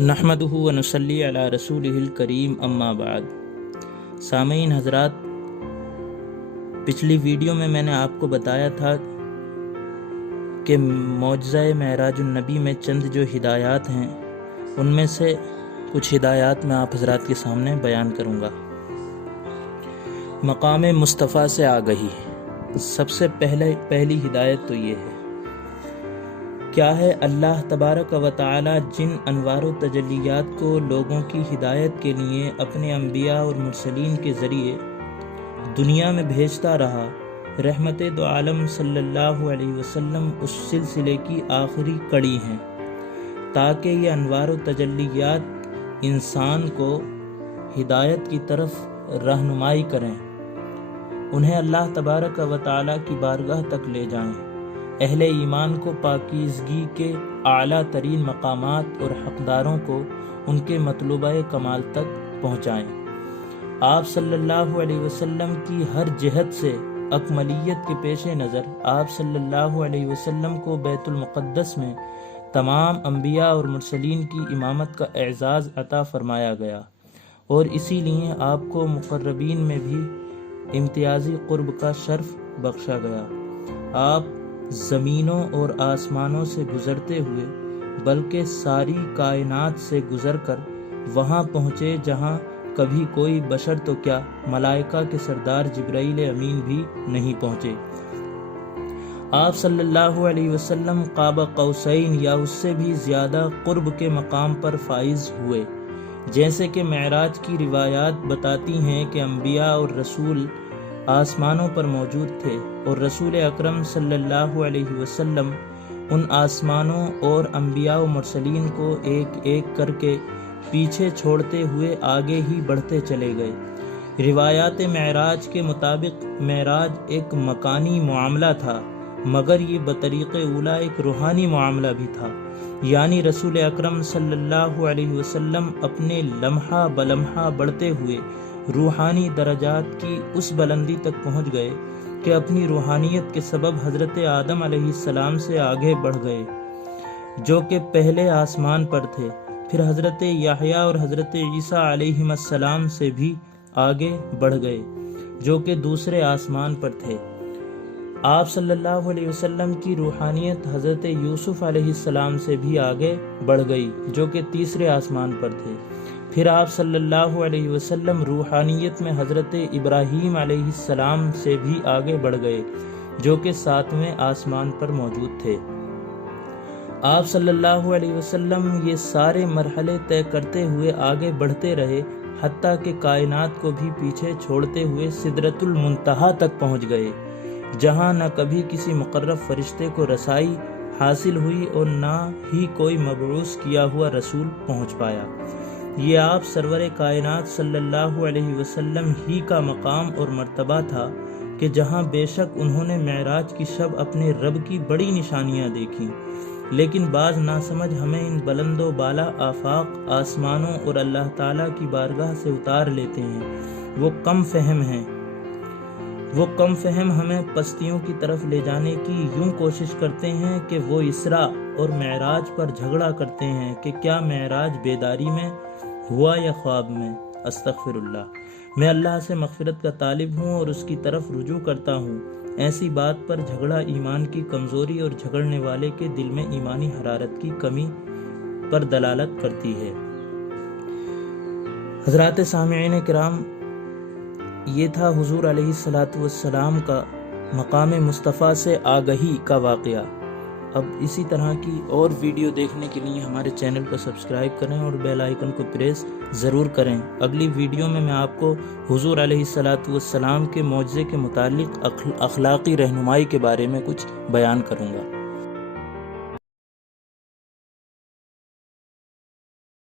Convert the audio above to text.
نحمدہ و نصلی علی رسولہ الکریم اما بعد۔ سامعین حضرات، پچھلی ویڈیو میں نے آپ کو بتایا تھا کہ معجزہ معراج النبی میں چند جو ہدایات ہیں ان میں سے کچھ ہدایات میں آپ حضرات کے سامنے بیان کروں گا۔ مقام مصطفیٰ سے آگہی، سب سے پہلی ہدایت تو یہ ہے، کیا ہے اللہ تبارک و تعالی جن انوار و تجلیات کو لوگوں کی ہدایت کے لیے اپنے انبیاء اور مرسلین کے ذریعے دنیا میں بھیجتا رہا، رحمت دو عالم صلی اللہ علیہ وسلم اس سلسلے کی آخری کڑی ہیں، تاکہ یہ انوار و تجلیات انسان کو ہدایت کی طرف رہنمائی کریں، انہیں اللہ تبارک و تعالی کی بارگاہ تک لے جائیں، اہل ایمان کو پاکیزگی کے اعلیٰ ترین مقامات اور حقداروں کو ان کے مطلوبہ کمال تک پہنچائیں۔ آپ صلی اللہ علیہ وسلم کی ہر جہت سے اکملیت کے پیش نظر آپ صلی اللہ علیہ وسلم کو بیت المقدس میں تمام انبیاء اور مرسلین کی امامت کا اعزاز عطا فرمایا گیا، اور اسی لیے آپ کو مقربین میں بھی امتیازی قرب کا شرف بخشا گیا۔ آپ زمینوں اور آسمانوں سے گزرتے ہوئے بلکہ ساری کائنات سے گزر کر وہاں پہنچے جہاں کبھی کوئی بشر تو کیا ملائکہ کے سردار جبرائیل امین بھی نہیں پہنچے۔ آپ صلی اللہ علیہ وسلم قاب قوسین یا اس سے بھی زیادہ قرب کے مقام پر فائز ہوئے، جیسے کہ معراج کی روایات بتاتی ہیں کہ انبیاء اور رسول آسمانوں پر موجود تھے، اور رسول اکرم صلی اللہ علیہ وسلم ان آسمانوں اور انبیاء و مرسلین کو ایک ایک کر کے پیچھے چھوڑتے ہوئے آگے ہی بڑھتے چلے گئے۔ روایات معراج کے مطابق معراج ایک مکانی معاملہ تھا، مگر یہ بطریق اولا ایک روحانی معاملہ بھی تھا، یعنی رسول اکرم صلی اللہ علیہ وسلم اپنے لمحہ بلمحہ بڑھتے ہوئے روحانی درجات کی اس بلندی تک پہنچ گئے کہ اپنی روحانیت کے سبب حضرت آدم علیہ السلام سے آگے بڑھ گئے جو کہ پہلے آسمان پر تھے، پھر حضرت یحییٰ اور حضرت عیسیٰ علیہ السلام سے بھی آگے بڑھ گئے جو کہ دوسرے آسمان پر تھے۔ آپ صلی اللہ علیہ وسلم کی روحانیت حضرت یوسف علیہ السلام سے بھی آگے بڑھ گئی جو کہ تیسرے آسمان پر تھے۔ پھر آپ صلی اللہ علیہ وسلم روحانیت میں حضرت ابراہیم علیہ السلام سے بھی آگے بڑھ گئے جو کہ ساتویں آسمان پر موجود تھے۔ آپ صلی اللہ علیہ وسلم یہ سارے مرحلے طے کرتے ہوئے آگے بڑھتے رہے، حتیٰ کہ کائنات کو بھی پیچھے چھوڑتے ہوئے سدرۃ المنتہا تک پہنچ گئے، جہاں نہ کبھی کسی مقرب فرشتے کو رسائی حاصل ہوئی اور نہ ہی کوئی مبعوث کیا ہوا رسول پہنچ پایا۔ یہ آپ سرور کائنات صلی اللہ علیہ وسلم ہی کا مقام اور مرتبہ تھا کہ جہاں بے شک انہوں نے معراج کی شب اپنے رب کی بڑی نشانیاں دیکھیں، لیکن بعض ناسمجھ ہمیں ان بلند و بالا آفاق آسمانوں اور اللہ تعالیٰ کی بارگاہ سے اتار لیتے ہیں۔ وہ کم فہم ہمیں پستیوں کی طرف لے جانے کی یوں کوشش کرتے ہیں کہ وہ اسراء اور معراج پر جھگڑا کرتے ہیں کہ کیا معراج بیداری میں ہوا یا خواب میں۔ استغفر اللہ، میں اللہ سے مغفرت کا طالب ہوں اور اس کی طرف رجوع کرتا ہوں۔ ایسی بات پر جھگڑا ایمان کی کمزوری اور جھگڑنے والے کے دل میں ایمانی حرارت کی کمی پر دلالت کرتی ہے۔ حضرات سامعین کرام، یہ تھا حضور علیہ السلام کا مقام مصطفیٰ سے آگہی کا واقعہ۔ اب اسی طرح کی اور ویڈیو دیکھنے کے لیے ہمارے چینل کو سبسکرائب کریں اور بیل آئیکن کو پریس ضرور کریں۔ اگلی ویڈیو میں آپ کو حضور علیہ السلام کے معجزے کے متعلق اخلاقی رہنمائی کے بارے میں کچھ بیان کروں گا۔